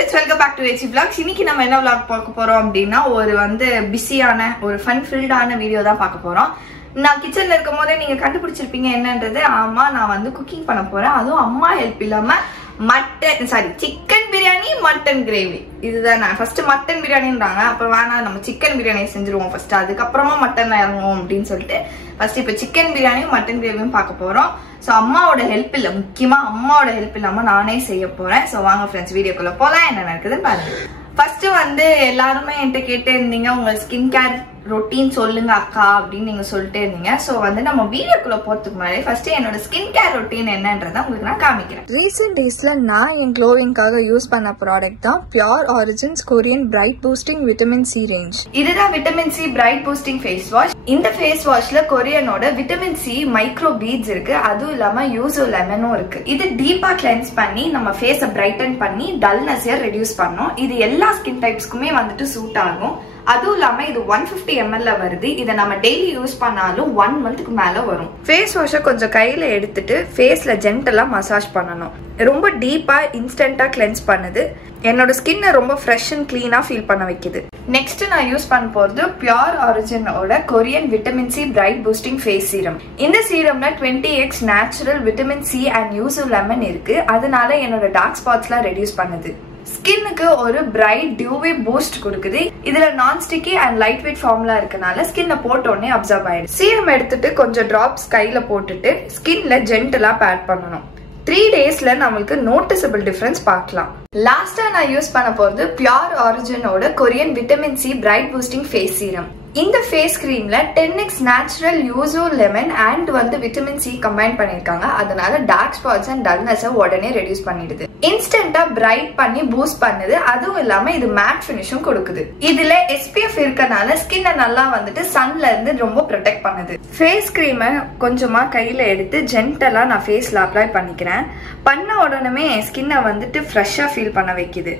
friends, welcome back to HE Vlogs. இன்னைக்கு நம்ம என்ன vlog பார்க்க போறோம் அப்படினா ஒரு பிஸியான ஒரு ஃபன் ஃபில்டான வீடியோ தான் பார்க்க போறோம். நான் கிச்சன்ல இருக்கும்போதே நீங்க கண்டுபிடிச்சிருப்பீங்க என்னன்றது. ஆமா, நான் குக்கிங் பண்ண போறேன். அதுவும் அம்மா ஹெல்ப் இல்லாம சிக்கன் பிரியாணி மட்டன் கிரேவி. இதுதான் நான் ஃபர்ஸ்ட் மட்டன் பிரியாணின்றாங்க, அப்புறம் வேணாம் நம்ம சிக்கன் பிரியாணி செஞ்சிருவோம் ஃபர்ஸ்ட், அதுக்கப்புறமா மட்டன் இறங்குவோம் அப்படின்னு சொல்லிட்டு ஃபர்ஸ்ட் இப்போ சிக்கன் பிரியாணியும் மட்டன் கிரேவியும் பார்க்க போறோம். ஸோ அம்மாவோட ஹெல்ப் இல்லை, முக்கியமா அம்மாவோட ஹெல்ப் இல்லாம நானே செய்ய போறேன். ஸோ வாங்க ஃப்ரெண்ட்ஸ், வீடியோக்குள்ள போலாம். என்ன நடக்குதுன்னு பாருங்க. ஃபர்ஸ்ட் எல்லாருமே என்கிட்ட கேட்டு இருந்தீங்க, உங்க ஸ்கின் கேர் ரொட்டீன் சொல்லுங்க அக்கா அப்படின்னு நீங்க சொல்லிட்டே இருந்தீங்க. சோ நம்ம வீடியோக்குள்ள போறதுக்கு முன்னாடி ஃபர்ஸ்ட் என்னோட ஸ்கின் கேர் ரொட்டீன் என்னன்றதை உங்களுக்கு நான் காமிக்கிறேன். ரீசெண்ட் டேஸ்ல நான் என் க்ளோவிங்காக யூஸ் பண்ண ப்ராடக்ட் தான் pure origins Korean bright boosting vitamin C range. இதுதான் vitamin C bright boosting face wash. இந்த ஃபேஸ் வாஷ்ல கொரியனோட விட்டமின் சி மைக்ரோ பீட்ஸ் இருக்கு, அதுவும் இல்லாம யூசோ லெமனும் இருக்கு. இது டீப்பா கிளென்ஸ் பண்ணி நம்ம ஃபேஸை பிரைட்டன் பண்ணி டல்னஸை ரெடியூஸ் பண்ணும். இது எல்லா ஸ்கின் டைப்ஸ்க்குமே சூட் ஆகும். அதுவும் இல்லாம இது 150 ml வருது. இதை நம்ம டெய்லி யூஸ் பண்ணாலும் 1 மந்த்க்கு மேல வரும். ஃபேஸ் வாஷை கொஞ்சம் கையில எடுத்துட்டு ஃபேஸ்ல ஜென்டலா மசாஜ் பண்ணணும். ரொம்ப டீப்பா இன்ஸ்டன்டா கிளென்ஸ் பண்ணுது. என்னோட ஸ்கின்னை ரொம்ப ஃப்ரெஷ் அண்ட் கிளீனா ஃபீல் பண்ண வைக்குது. நெக்ஸ்ட் நான் யூஸ் பண்ண போறது பியூர் ஆரிஜினோட Korean vitamin C bright boosting face serum. இந்த சீரம்ல 20x natural vitamin C and yuzu lemon இருக்கு. அதனால என்னோட டார்க் ஸ்பாட்ஸ்லாம் ரெடியூஸ் பண்ணுது. ஸ்கின்னுக்கு ஒரு பிரைட் டியூவி பூஸ்ட் கொடுக்குது. இதுல நான் sticky and light weight formula இருக்கனால ஸ்கின்ல போட்ட உடனே அப்சர்வ் ஆயிடுது. சீரம் எடுத்துட்டு கொஞ்சம் டிராப்ஸ் கையில போட்டுட்டு ஸ்கின்ல ஜென்டலா பேட் பண்ணணும். 3 டேஸ்ல நம்மளுக்கு நோட்டிசபிள் டிஃபரன்ஸ் பார்க்கலாம். லாஸ்டா நான் யூஸ் பண்ண போறது பியூர் ஆரிஜினோட Korean vitamin C bright boosting face serum. இந்த ஃபேஸ் கிரீம்ல 10x natural yuzu lemon and vitamin C combine பண்ணிருக்காங்க. அதனால டார்க் ஸ்பாட்ஸ் அண்ட் டல்னஸ் உடனே ரெடியூஸ் பண்ணிடுது. இன்ஸ்டன்டா பிரைட் பண்ணி பூஸ்ட் பண்ணுது. அதுவும் இல்லாம இது மேட் ஃபினிஷும் கொடுக்குது. இதுல SPF இருக்கனால ஸ்கின்னை நல்லா சன்ல இருந்து ரொம்ப ப்ரொடெக்ட் பண்ணுது. ஃபேஸ் கிரீமை கொஞ்சமா கையில எடுத்து ஜென்டலா நான் ஃபேஸ்ல அப்ளை பண்ணிக்கிறேன். பண்ண உடனே என் ஸ்கின்னை ஃப்ரெஷ்ஷா ஃபீல் பண்ண வைக்குது.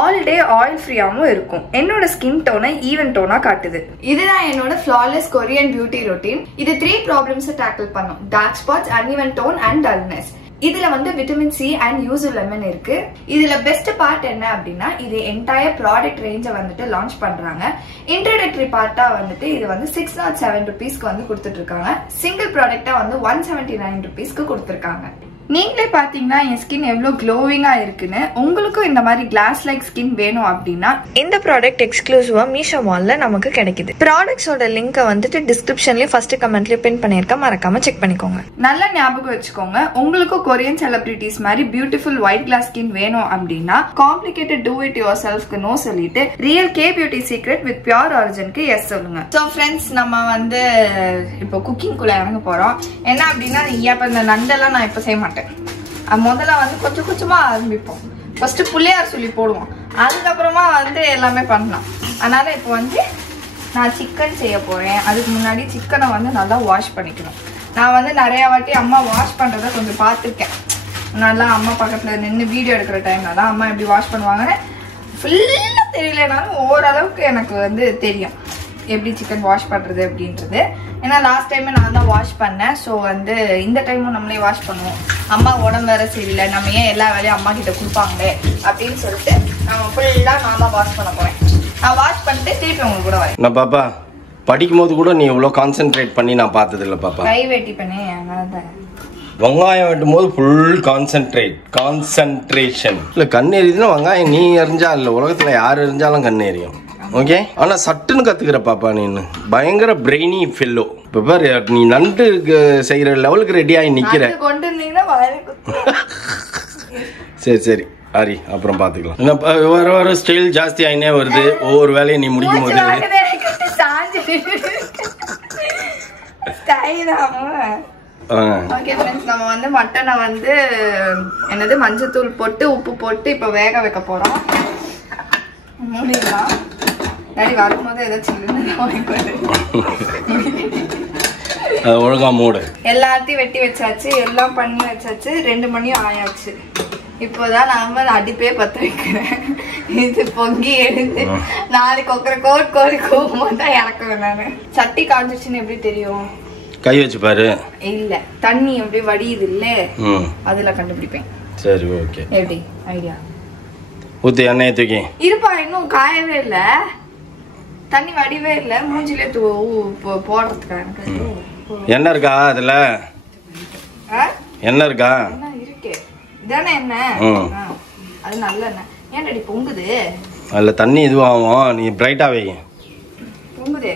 ஆல் டே ஆயில் ஃப்ரீயாவும் இருக்கும். என்னோட ஸ்கின் டோனை ஈவன் டோனா காட்டுது. இதுதான் என்னோட ஃப்ளாலெஸ் கொரியன் பியூட்டி ரொட்டீன். இது 3 ப்ராப்ளம்ஸ் டேக்கிள் பண்ணும்: dark spots, uneven tone and dullness. இதுல vitamin C and yuzu lemon இருக்கு. இதுல பெஸ்ட் பார்ட் என்ன அப்படின்னா, இது என்டையர் ப்ராடக்ட் ரேஞ்சை லான்ச் பண்றாங்க. இன்ட்ரோடக்டரி பார்ட்டா இது 607 ருபீஸ்க்கு கொடுத்துட்டு இருக்காங்க. சிங்கிள் ப்ராடக்டா 179 ருபீஸ்க்கு கொடுத்துருக்காங்க. நீங்களே பாத்தீங்கன்னா என் ஸ்கின் எவ்வளவு க்ளோவிங்கா இருக்குன்னு. உங்களுக்கும் இந்த மாதிரி கிளாஸ் லைக் ஸ்கின் வேணும் அப்படின்னா இந்த ப்ராடக்ட் எக்ஸ்க்ளூசிவா மீஷோ மால்ல நமக்கு கிடைக்குது. ப்ராடக்ட்ஸோட லிங்கை டிஸ்கிரிப்ஷன்லயும் ஃபர்ஸ்ட் கமெண்ட்லயும் பின் பண்ணிருக்கேன், மறக்காம செக் பண்ணிக்கோங்க. நல்ல ஞாபகம் வச்சுக்கோங்க, உங்களுக்கும் கொரியன் செலிபிரிட்டிஸ் மாதிரி பியூட்டிஃபுல் ஒயிட் கிளாஸ் ஸ்கின் வேணும் அப்படின்னா காம்ப்ளிகேட்டட் டூ இட் யுவர் செல்ஃப்க்கு நோ சொல்லிட்டு real K beauty secret with pure ஆரிஜினுக்கு எஸ் சொல்லுங்க. ஸோ ஃப்ரெண்ட்ஸ், நம்ம இப்போ குக்கிங் குள்ள இறங்க போறோம். என்ன அப்படின்னா, இப்ப இந்த நண்டெல்லாம் நான் இப்ப செய்ய மாட்டேன். முதல்ல கொஞ்சம் கொஞ்சமா ஆரம்பிப்போம். ஃபர்ஸ்ட் புள்ளையார் சொல்லி போடுவோம், அதுக்கப்புறமா எல்லாமே பண்ணலாம். அதனால இப்போ நான் சிக்கன் செய்ய போறேன். அதுக்கு முன்னாடி சிக்கனை நல்லா வாஷ் பண்ணிக்கணும். நான் நிறைய வாட்டி அம்மா வாஷ் பண்றதை கொஞ்சம் பார்த்துருக்கேன். நல்லா அம்மா பக்கத்துல நின்று வீடியோ எடுக்கிற டைம்ல தான் அம்மா எப்படி வாஷ் பண்ணுவாங்கன்னு ஃபுல்லா தெரியலனாலும் ஓரளவுக்கு எனக்கு தெரியும் எப்படி சிக்கன் வாஷ் பண்றது அப்படின்றது. ஏன்னா லாஸ்ட் டைம் நான் தான் வாஷ் பண்ணேன். ஸோ இந்த டைமும் நம்மளே வாஷ் பண்ணுவோம். அம்மா உடம்பு வேற சரியில்லை, நம்ம ஏன் எல்லா வேலையும் அம்மா கிட்ட கொடுப்பாங்களே அப்படின்னு சொல்லிட்டு நம்ம ஃபுல்லா நான் தான் வாஷ் பண்ண போறேன். நான் வாஷ் பண்ணிட்டு திருப்பி உங்களுக்கு கூட வரேன். நான் பாப்பா படிக்கும் போது கூட நீ இவ்வளோ கான்சென்ட்ரேட் பண்ணி நான் பார்த்தது இல்லை பாப்பா. கை வெட்டி பண்ணி அதனாலதான் வெங்காயம் வெட்டும் போது ஃபுல் கான்சென்ட்ரேஷன். இல்லை கண் எரியுதுன்னா வெங்காயம் நீ எரிஞ்சா இல்லை, உலகத்துல யார் எரிஞ்சாலும் கண் எரியும். ஓகே, ஆனா சட்டுன்னு கத்துக்கிற பாப்பா, நீ பயங்கர பிரெய்னி ஃபெல்லோ. இப்ப பாரு, நீ நண்டு செய்யற லெவலுக்கு ரெடி ஆகி நிக்கிற. சரி சரி ஹரி, அப்புறம் பாத்துக்கலாம். வர வர ஸ்டைல் ஜாஸ்தி ஆயினே வருது. ஒவ்வொரு வேலையை நீ முடிக்கும் போது நம்ம மட்டனை என்னது மஞ்சத்தூள் போட்டு உப்பு போட்டு இப்ப வேக வைக்க போறோம். மூடிடலாம். வரும்போது ஒழுங்கா மூடு. எல்லாத்தையும் வெட்டி வச்சாச்சு, எல்லாம் பண்ணி வச்சாச்சு. 2 மணியும் ஆயாச்சு. இப்போதான் நாம அடுப்பே பத்த வைக்கிறேன். இது பொங்கி எடுத்து நாளைக்கு கோரி கூவமாட்டா இறக்குவேன் நானு. சட்டி காஞ்சிச்சுன்னு எப்படி தெரியும்? கை வச்சு பாரு. இல்ல, தண்ணி எப்படி வடியுது இல்ல, அதுல கண்டுபிடிப்பேன். சரி, ஓகே. எப்படி ஐடியா? ஊற்றி எண்ணெயை தூக்கி இருப்பா, இன்னும் காயவே இல்லை, தண்ணி வடிவே இல்லை, மூஞ்சிலே போடுறதுக்காக. எண்ணெய் இருக்கா அதில்? எண்ணெய் இருக்கா? இருக்கு. இதானே என்ன? அது நல்ல எண்ணெய். ஏன்டி பொங்குது? அதில் தண்ணி இதுவாகும், நீ பிரைட்டாக வைங்க. பொங்குதே.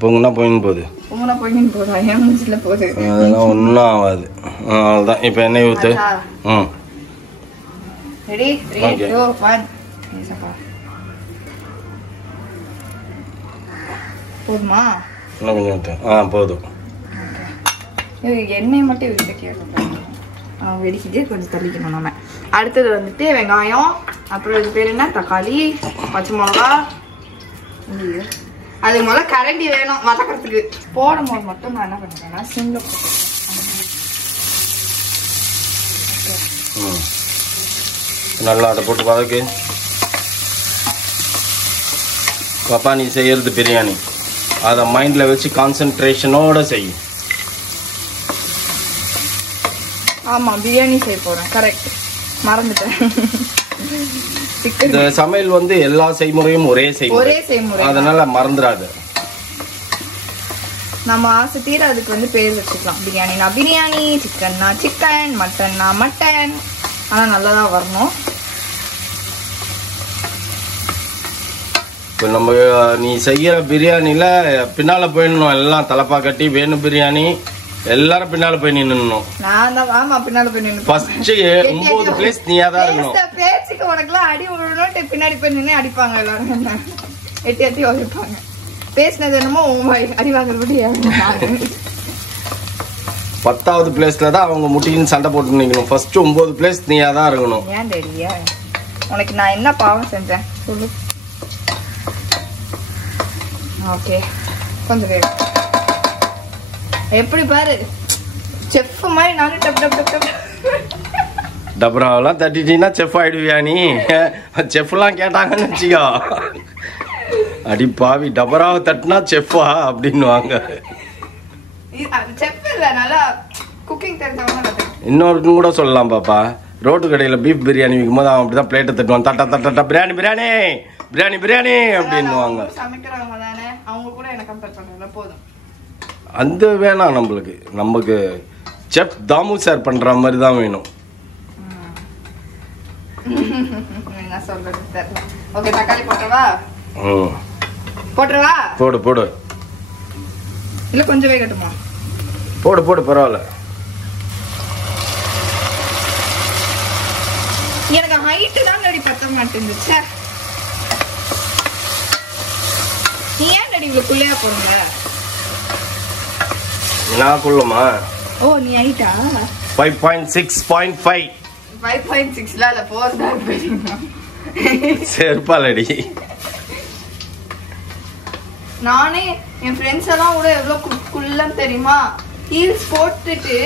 பொங்குனா போயின்னு போகுது. பொங்குனா போயின்னு போதா? என் மூஞ்சில போகுது. அதெல்லாம் ஒன்றும் ஆகாது. அவ்வளோதான். இப்போ எண்ணெய் ஊற்று. ரெடி? 3, 2, 1. போதுமா? இன்னும் கொஞ்சம் ஊற்று. போதும். எண்ணெய் மட்டும் விட்டு கேட்கணும். வெடிக்கிட்டே கொஞ்சம் தள்ளிக்கணும் நம்ம. அடுத்தது வந்துட்டு வெங்காயம், அப்புறம் இது பேர் என்ன, தக்காளி, பச்சை மிளகா. அது முதல்ல கரண்டி வேணும் வதக்கிறதுக்கு. போடும் போது மட்டும் நான் என்ன பண்ணுறேன்னா சிம்ல நல்லா அதை போட்டு வதக்கு. பாப்பா நீ செய்யறது பிரியாணி, அதை மைண்டில் வச்சு கான்சென்ட்ரேஷனோட செய். ஆமா, பிரியாணி செய்ய போறேன். கரெக்ட், மறந்துட்டேன். இந்த சமையல் வந்து எல்லா செய்முறையும் ஒரே செய்முறை, அதனால மறந்துடாது. நம்ம ஆசை தீர அதுக்கு வந்து பேர் வச்சுக்கலாம். பிரியாணினா பிரியாணி, சிக்கன்னா சிக்கன், மட்டன்னா மட்டன். ஆனா நல்லதா வரணும். இப்போ நம்ம நீ செய்யற பிரியாணில பின்னால போயிடணும். எல்லாம் தலப்பா கட்டி வேணும் பிரியாணி, எல்லாரும் பின்னால போய் நின்னுணும். நான் தான். ஆமா, பின்னால போய் நின்னு. ஃபர்ஸ்ட் 9 பிளேஸ் நீயா தான் இருக்கணும். பேச்சுக்கு உனக்குலாம் அடி விழணும்னு பின்னாடி போய் நின்று அடிப்பாங்க எல்லாரும். எட்டி எட்டி வச்சிருப்பாங்க. பேசினது என்னமோ அடி வாங்குறபடி. 10வது பிளேஸ்ல தான் அவங்க முட்டின்னு சண்டை போட்டு நிக்கணும். ஃபர்ஸ்ட் 9 பிளேஸ் நீயா தான் இருக்கணும். ஏன் டேடியா? உனக்கு நான் என்ன பாவம் செஞ்சேன் சொல்லு. ஓகே, கொஞ்சம் வேறு எப்படி பாரு, செஃப் மாதிரி நானும் டப் டப் டப் டப். டபராவெல்லாம் தட்டிட்டீங்கன்னா செஃப் ஆயிடுவியா நீ? செஃப்லாம் கேட்டாங்கன்னு வச்சுக்கோ, அடி பாவி டபராவை தட்டினா செஃப்பா அப்படின்னுவாங்க. செஃப் இல்ல, நல்லா குக்கிங் தெரிஞ்சவங்க. இன்னொருக்கும் கூட சொல்லலாம் பாப்பா, ரோட்டு கடையில் பீஃப் பிரியாணி விற்கும் போது அவன் அப்படிதான் பிளேட்டை தட்டுவான். தட்டா தட்டா பிரியாணி பிரியாணி பிரியாணி பிரியாணி அப்படின்னுவாங்க. சமைக்கிறவங்க தானே, அவங்க கூட எனக்கு கம்பேர் பண்றதுல போதும். அந்த வேணாம் நம்மளுக்கு. நமக்கு செஃப் தாமு சார் பண்ற மாதிரி தான் வேணும். என்ன சொல்றது தெரியல. ஓகே, தக்காளி போட்டுறவா? போட்டுறவா? போடு போடு. இல்ல கொஞ்சம் வேகட்டுமா? போடு போடு, பரவாயில்ல. எனக்கு ஹைட் தான் நடி பத்த மாட்டேங்குது. நீ ஏன் நடி இவ்வளவு குள்ளையா போடுங்க? நான் குள்ளமா? ஓ, நீ ஹைட்டா? 5.6.5. 5.6ல இல்ல 4. செருப்பாலடி. நானே என் ஃப்ரெண்ட்ஸ் எல்லாம் கூட எவ்வளவு குள்ளம் தெரியுமா? ஹீல்ஸ் போட்டுட்டு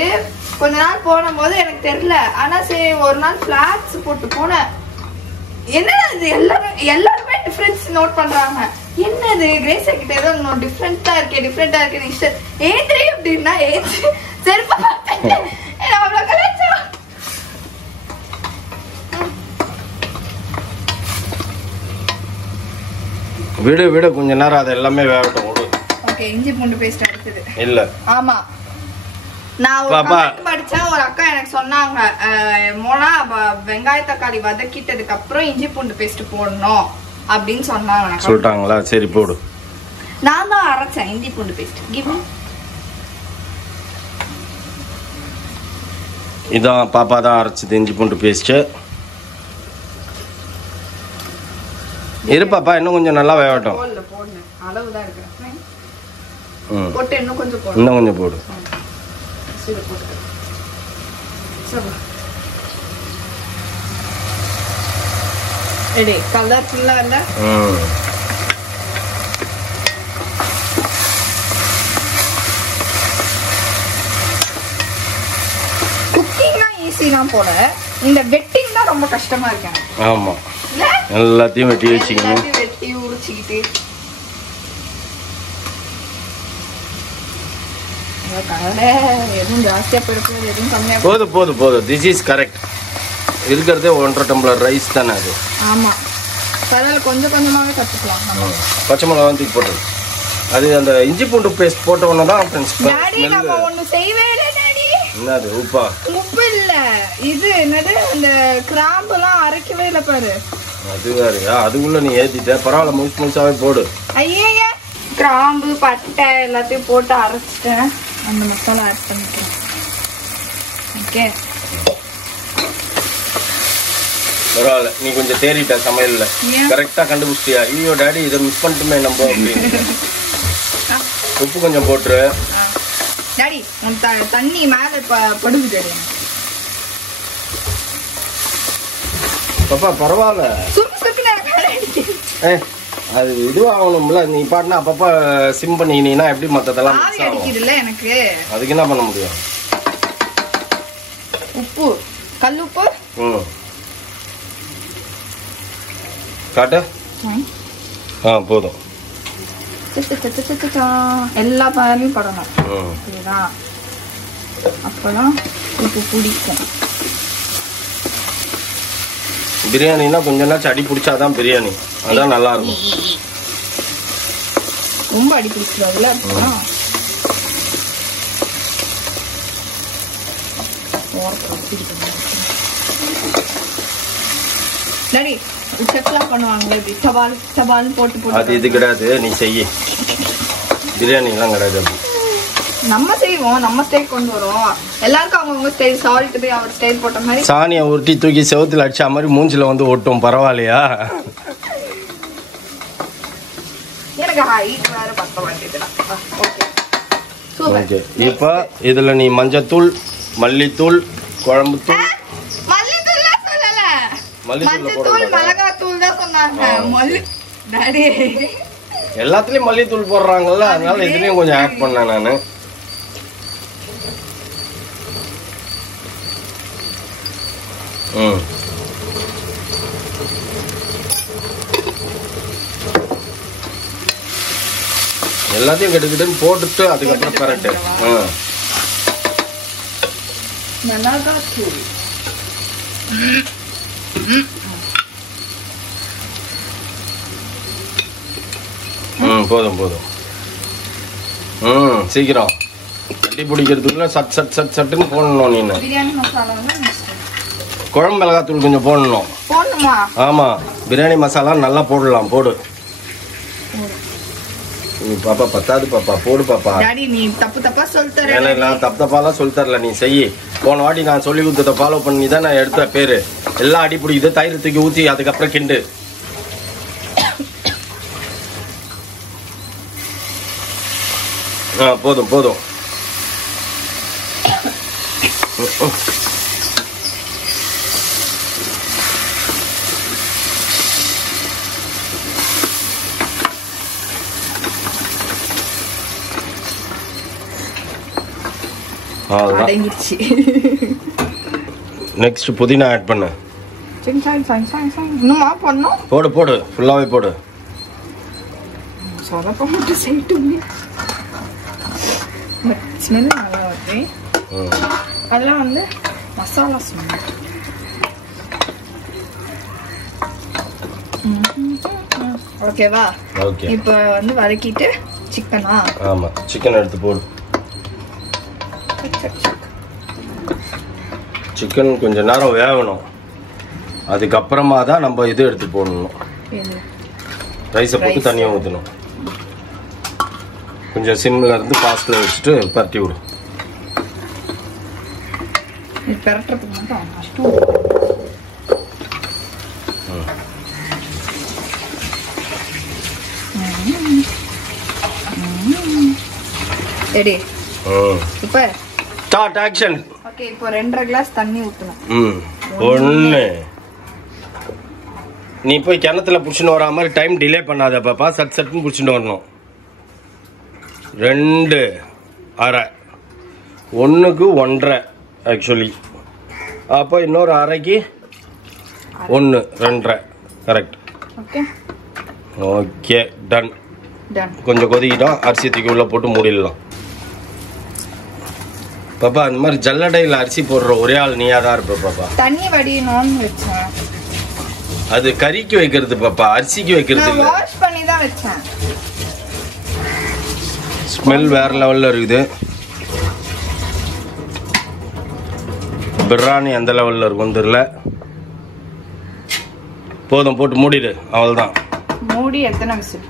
கொஞ்ச நாள் போன போது எனக்கு தெரியல. ஆனா சரி, ஒரு நாள் பிளாட்ஸ் போட்டு போனேன். என்னடா இது, எல்லாருமே டிஃபரன்ஸ் நோட் பண்றாங்க. என்னது கிரேஸா கிட்ட ஏதோ டிஃபரெண்டா இருக்கு இஷ்டம். ஏத்ரி அப்படின்னா செருப்பா அவ்வளவு கலாச்சா. விடு விடு, கொஞ்ச நேரம் அது எல்லாமே வேகட்டும். விடு. ஓகே, இஞ்சி பூண்டு பேஸ்ட் எடுத்தது இல்ல. ஆமா, நான் ஒரு கமெண்ட் படிச்சேன். ஒரு அக்கா எனக்கு சொன்னாங்க, மோனா வெங்காய தக்காளி வதக்கிட்டதுக்கு அப்புறம் இஞ்சி பூண்டு பேஸ்ட் போடணும் அப்படின்னு சொன்னாங்க. சொல்லிட்டாங்களா? சரி போடு. நான் தான் அரைச்சேன் இஞ்சி பூண்டு பேஸ்ட். Give me. இதான் பாப்பா தான் அரைச்சது இஞ்சி பூண்டு பேஸ்ட். இரு பாப்பா, இன்னும் கொஞ்சம் நல்லா வேகட்டும். அளவுதான் இருக்கு. போட்டு இன்னும் கொஞ்சம் போடு. இன்னும் கொஞ்சம் போடு. ரெடி, கலர்ஃபுல்லா இல்ல? குக்கிங்னா ஈஸி தான் போல, இந்த வெட்டிங் தான் ரொம்ப கஷ்டமா இருக்கு. ஆமா, எல்லாத்தையும் வெட்டி வச்சுக்கணும். வெட்டி உரிச்சிக்கிட்டு எதுவும் ஜாஸ்தியா போயிருக்கு, எதுவும் கம்மியா போதும் போதும் போதும். This is correct. இருக்கிறதே 1.5 டம்ளர் ரைஸ் தானே அது. ஆமாம், பரவாயில்ல, கொஞ்சம் கொஞ்சமாகவே கற்றுக்கலாம். பச்சை மிளகா தூக்கி போட்டு அது அந்த இஞ்சி பூண்டு பேஸ்ட் போட்ட உடனே தான் ஃப்ரெண்ட்ஸ். நம்ம ஒன்று செய்வே இல்லை டாடி. என்னது உப்பா? உப்பு இல்லை, இது என்னது அந்த கிராம்பெல்லாம் அரைக்கவே இல்லை பாரு. அது வேறையா? அதுக்குள்ள நீ ஏற்றிட்ட, பரவாயில்ல, முழுசாவே போடு. ஐயா, கிராம்பு பட்டை எல்லாத்தையும் போட்டு அரைச்சிட்டேன். அந்த மசாலா ஆட் பண்ணிக்கிறேன். ஓகே, பரவாயில்ல, நீ கொஞ்சம் தேறிட்ட சமையல்ல. கரெக்டா கண்டுபிடிச்சிட்டியா? ஐயோ டாடி இதை மிஸ் பண்ணிட்டுமே நம்ம அப்படின்னு. உப்பு கொஞ்சம் போட்டுரு டாடி. தண்ணி மேல படுது டாடி. பாப்பா பரவாயில்ல, அது இதுவாகணும்ல. நீ பாட்டுனா அப்பப்ப சிம் பண்ணிக்கினீங்கன்னா எப்படி மற்றதெல்லாம் அடிக்குதுல்ல எனக்கு. அதுக்கு என்ன பண்ண முடியும்? உப்பு, கல் உப்பு. காட்டு. போதும். எல்லா பாலையும் படணும். இதுதான் அப்பதான் உப்பு பிடிக்கும். பிரியாணினா கொஞ்ச நாள் அடி பிடிச்சாதான் பிரியாணி, அதான் நல்லா இருக்கும். ரொம்ப அடி பிடிச்சிடாதுல. டாடி செக்லாம் பண்ணுவாங்க இப்படி சவால் சவால் போட்டு போட்டு. அது இது கிடையாது, நீ செய்ய. பிரியாணிலாம் கிடையாது. அப்படி நம்ம செய்வோம், நம்ம ஸ்டைல் கொண்டு வரோம். எல்லாருக்கும் அவங்கவுங்க ஸ்டைல். சால்ட் போய் அவர் ஸ்டைல் போட்ட மாதிரி சாணியை உருட்டி தூக்கி செவத்துல அடிச்சா மாதிரி மூஞ்சில வந்து ஒட்டும். பரவாயில்லையா? எனக்கு ஹைட் வேற பத்த மாட்டேங்குது. ஓகே, இப்போ இதுல நீ மஞ்சத்தூள், மல்லித்தூள், குழம்புத்தூள், மல்லித்தூள், மிளகாத்தூள் தான் சொன்னாங்க. எல்லாத்துலயும் மல்லித்தூள் போடுறாங்கல்ல, அதனால இதுலயும் கொஞ்சம் ஆட் பண்ணேன் நானு. எல்லாத்தையும் கெடுக்கிட்டு போட்டுட்டு அதுக்கப்புறம் கரெக்ட். மிளகாத்தூள் போதும் போதும். சீக்கிரம் கட்டி பிடிக்கிறதுக்குள்ள சட் சட் சட் சட்டுன்னு போடணும். நீ பிரியாணி மசாலா குழம்பு மிளகாத்தூள் கொஞ்சம் போடணும். ஆமா, பிரியாணி மசாலா நல்லா போடலாம். போடு பாப்பா. பத்தாது பாப்பா, போடு பாப்பா. நீ தப்பு தப்பா சொல்லித்தர. நான் தப்பு தப்பாலாம் சொல்லி தரல, நீ செய்யி. போன வாட்டி நான் சொல்லி கொடுத்ததை ஃபாலோ பண்ணி தான் நான் எடுத்த பேரு. எல்லாம் அடி பிடிக்குது. தயிர் தூக்கி ஊற்றி அதுக்கப்புறம் கிண்டு. போதும் போதும். நெக்ஸ்ட் புதினா ஆட் பண்ணு. இன்னுமா பண்ணோம்? போடு போடு, ஃபுல்லாவே போடு. சொதப்ப மட்டும் செய்யிட்டு ஸ்மெல் நல்லா வருது. அதெல்லாம் வந்து மசாலா ஸ்மெல். ஓகேவா? ஓகே. இப்போ வந்து வதக்கிட்டு சிக்கனா? ஆமா, சிக்கன் எடுத்து போடு. சிக்கன் கொஞ்ச நேரம் வேகணும். அதுக்கப்புறமா தான் நம்ம இது எடுத்து போடணும். ரைஸை போட்டு தண்ணியை ஊற்றணும். கொஞ்சம் சிம்மில் இருந்து ஃபாஸ்ட்டில் வச்சுட்டு பரட்டி விடு. இப்போ ஸ்டார்ட் ஆக்ஷன். ஓகே, இப்போ 2.5 கிளாஸ் தண்ணி ஊற்றணும். ஒன்று. நீ போய் கிணத்துல பிடிச்சின்னு வரா மாதிரி டைம் டிலே பண்ணாத பாப்பா. சட் சட்டுன்னு பிடிச்சிட்டு வரணும். 2 1/2 1க்கு 1.5 ஆக்சுவலி. அப்போ இன்னொரு அரைக்கு 1 2.5 correct. Okay okay, done. Done. கொஞ்சம் கொதிக்கிட்டோம், அரிசி தூக்கி உள்ள போட்டு மூடிடலாம். பாப்பா அந்த மாதிரி ஜல்லடையில் அரிசி போடுற ஒரே ஆள் நீயா தான் இருப்ப பாப்பா. தண்ணி வடியணும்னு வச்சேன். அது கறிக்கு வைக்கிறது பாப்பா, அரிசிக்கு வைக்கிறது இல்ல. வாஷ் பண்ணி தான் வச்சேன். ஸ்மெல் வேற லெவல்ல இருக்குது. பிரியாணி எந்த லெவல்ல இருக்கும் தெரியல. போதும், போட்டு மூடிடு, அவ்வளவுதான். மூடி எத்தனை விசில்?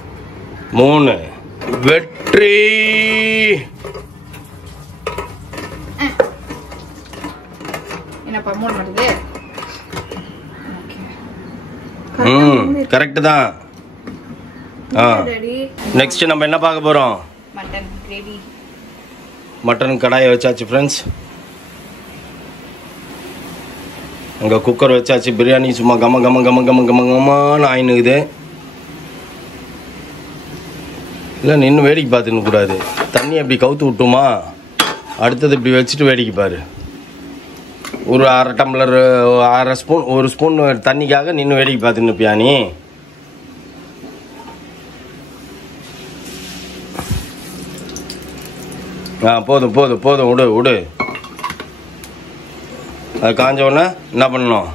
3. வெற்றி. என்னப்பா மூட மாட்டேது? கரெக்ட் தான். நெக்ஸ்ட் நம்ம என்ன பார்க்க போறோம்? Mutton gravy. மட்டன் கடாயை வச்சாச்சு ஃப்ரெண்ட்ஸ். அங்கே குக்கர் வச்சாச்சு. பிரியாணி சும்மா கம கம கம கம கம கமான்னு ஆயினுக்குது. இல்லை நின்று வேடிக்கை பார்த்துன்னு கூடாது. தண்ணி அப்படி கவுத்து விட்டுமா, அடுத்தது இப்படி வச்சுட்டு வேடிக்கை பாரு. ஒரு 1/2 டம்ளர் 1/2 ஸ்பூன் 1 ஸ்பூன் தண்ணிக்காக நின்று வேடிக்கை பார்த்துன்னு பியானி. போதும் போதும் போதும், விடு விடு. அது காஞ்ச உடனே என்ன பண்ணணும்?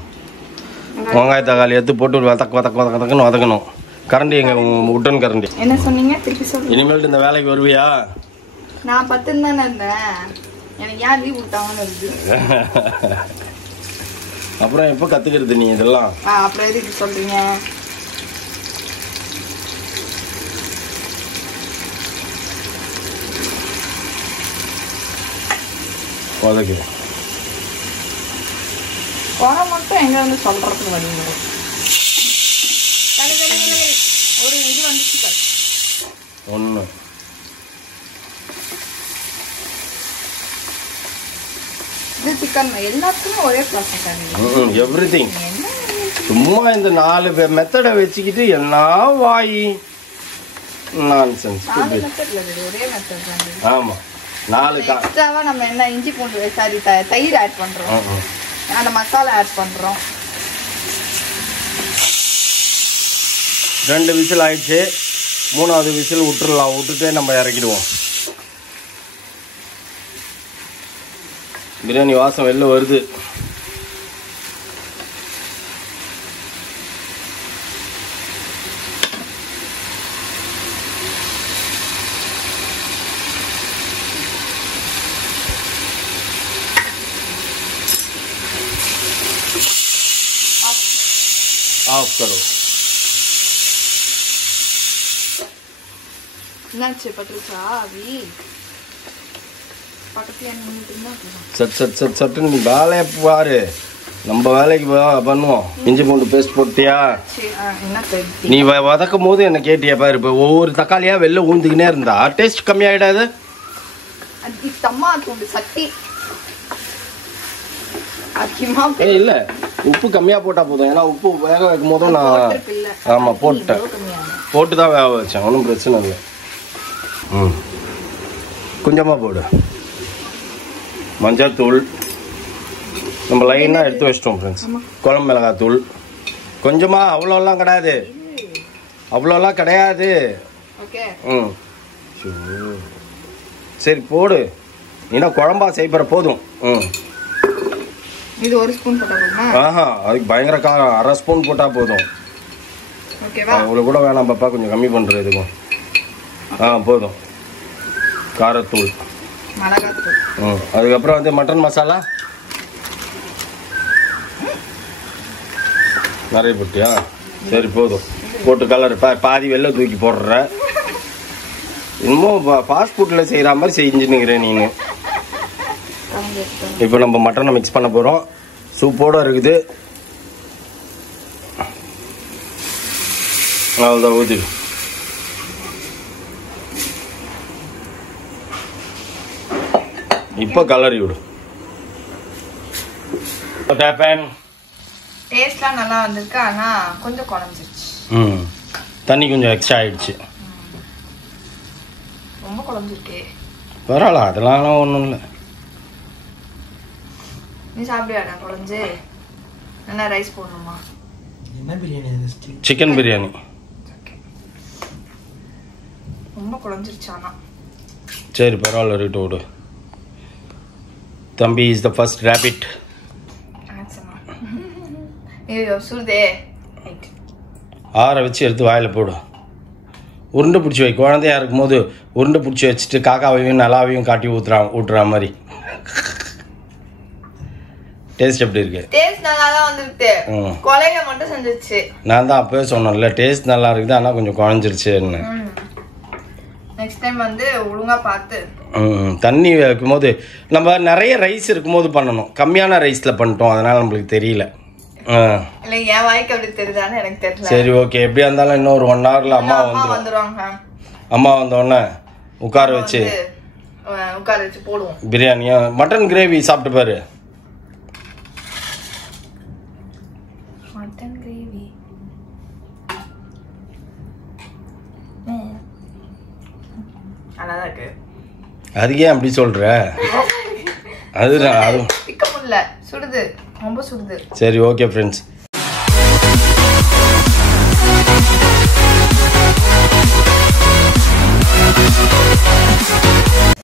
வெங்காய தக்காளி எடுத்து போட்டு வதக்கு வதக்கு வதக்கு வதக்குன்னு வதக்கணும். கரண்டி எங்க உட்டன் கரண்டி. என்ன சொன்னீங்க? திருப்பி சொல்லுங்க. இனிமேல் இந்த வேலைக்கு வருவியா? நான் 10 தானே இருந்தேன். எனக்கு யார் லீவ் கொடுத்தாங்கன்னு இருக்கு. அப்புறம் எப்போ கத்துக்கிறது நீ இதெல்லாம்? அப்புறம் எதுக்கு சொல்றீங்க? வதக்கு. குணம் மட்டும் எங்க வந்து சொல்றதுக்கு வருவீங்க? ஒரு இது வந்துச்சு. 1 இது சிக்கன் எல்லாத்துக்குமே ஒரே ப்ராசஸ். எவ்ரிதிங். சும்மா இந்த 4 மெத்தடை வச்சுக்கிட்டு என்ன வாய் நான்சென்ஸ். ஒரே மெத்தட் தான். ஆமா 4 எக்ஸ்ட்ராவா நம்ம என்ன இஞ்சி பூண்டு சாரி தயிர் ஆட் பண்றோம். அந்த மசாலா ஆட் பண்றோம். 2 விசில் ஆயிடுச்சு. 3வது விசில் விட்டுறலாம். விட்டுட்டே நம்ம இறக்கிடுவோம். பிரியாணி வாசம் வெளில வருது. ஆஃப் करो. என்னாச்சு பட்டுச்சா? அவி பக்கத்துல நின்னுட்டுனா சட் சட் சட் சட்னு நீ வேலையை பாரு. நம்ம வேலைக்கு பண்ணுவோம். இஞ்சி பூண்டு பேஸ்ட் போட்டியா? நீ வதக்கும் போது என்ன கேட்டியா பாரு. இப்போ ஒவ்வொரு தக்காளியா வெளில ஊந்துக்கினே இருந்தா டேஸ்ட் கம்மியாயிடாது? இல்ல உப்பு கம்மியா போட்டா போதும். ஏன்னா உப்பு வேக வைக்கும் போதும் நான் ஆமா போட்டேன். போட்டுதான் வேக வச்சேன். ஒன்றும் பிரச்சனை இல்லை. கொஞ்சமா போடு. மஞ்சள் தூள் நம்ம லைனா எடுத்து வச்சிட்டோம் ஃப்ரெண்ட்ஸ். குழம்பு மிளகாய் தூள் கொஞ்சமா. அவ்வளோலாம் கிடையாது, அவ்வளோலாம் கிடையாது. சரி போடு. ஏன்னா குழம்பா செய்யற போதும். இது 1 ஸ்பூன் போட்டா போதுமா? அதுக்கு பயங்கர காரம். 1/2 ஸ்பூன் போட்டா போதும். ஓகேவா? அவ்வளோ கூட வேணாம் பாப்பா, கொஞ்சம் கம்மி பண்ணுறது இதுக்கும். போதும். காரத்தூள், மிளகாத்தூள். அதுக்கப்புறம் வந்து மட்டன் மசாலா நிறைய போட்டியா? சரி போதும். போட்டு கலர் பாதி வெளில தூக்கி போடுற. இன்னமும் ஃபாஸ்ட் ஃபுட்டில் செய்கிற மாதிரி செஞ்சுன்னுக்கிறேன் நீ. இப்போ நம்ம மட்டனை மிக்ஸ் பண்ண போகிறோம். சூப்போடு இருக்குது. அவ்வளோதான், ஊற்றி இப்போ கலரி விடு. டேஸ்ட்லாம் நல்லா வந்திருக்கு. ஆனா கொஞ்சம் குழஞ்சிருச்சு. தண்ணி கொஞ்சம் எக்ஸ்ட்ரா ஆயிடுச்சு. ரொம்ப குழஞ்சிருக்கு. பரவாயில்ல, அதெல்லாம் ஒன்றும் இல்லை. நீ சாப்பிடுவாடா குழஞ்சு? என்ன ரைஸ் போடணுமா? என்ன பிரியாணி? சிக்கன் பிரியாணி. ரொம்ப குழஞ்சிருச்சு. ஆனா சரி பரவாயில்ல, ரிட்டு விடு. தம்பி இஸ் த ஃபர்ஸ்ட் ரேபிட். ஐயோ சுடுதே. ஆற வச்சு எடுத்து வாயில் போடும். உருண்டை பிடிச்சி வை. குழந்தையா இருக்கும்போது உருண்டை பிடிச்சி வச்சுட்டு காக்காவையும் நல்லாவையும் காட்டி ஊட்டுற மாதிரி. டேஸ்ட் எப்படி இருக்கு? டேஸ்ட் நல்லா தான் வந்துருக்கு. கொலையில மட்டும் செஞ்சிருச்சு. நான் தான் அப்பவே சொன்னேன்ல டேஸ்ட் நல்லா இருக்குது, ஆனால் கொஞ்சம் குழஞ்சிருச்சுன்னு. நெக்ஸ்ட் டைம் வந்து ஒழுங்கா பார்த்து தண்ணி வைக்கும்போது நம்ம நிறைய ரைஸ் இருக்கும்போது பண்ணணும். கம்மியான ரைஸில் பண்ணிட்டோம், அதனால நம்மளுக்கு தெரியல. இல்லை என் வாய்க்கு அப்படி தெரியுதான்னு எனக்கு தெரியல. சரி ஓகே, எப்படியா இருந்தாலும் இன்னும் ஒரு 1 hourல அம்மா வந்துருவாங்க. அம்மா வந்தோடனே உட்கார வச்சு போடுவோம். பிரியாணியா மட்டன் கிரேவி சாப்பிட்டு பாரு. மட்டன் கிரேவி நல்லா இருக்கு. அதுக்கே அப்படி சொல்ற? அது சுடுது, ரொம்ப சுடுது. சரி ஓகே ஃப்ரெண்ட்ஸ்,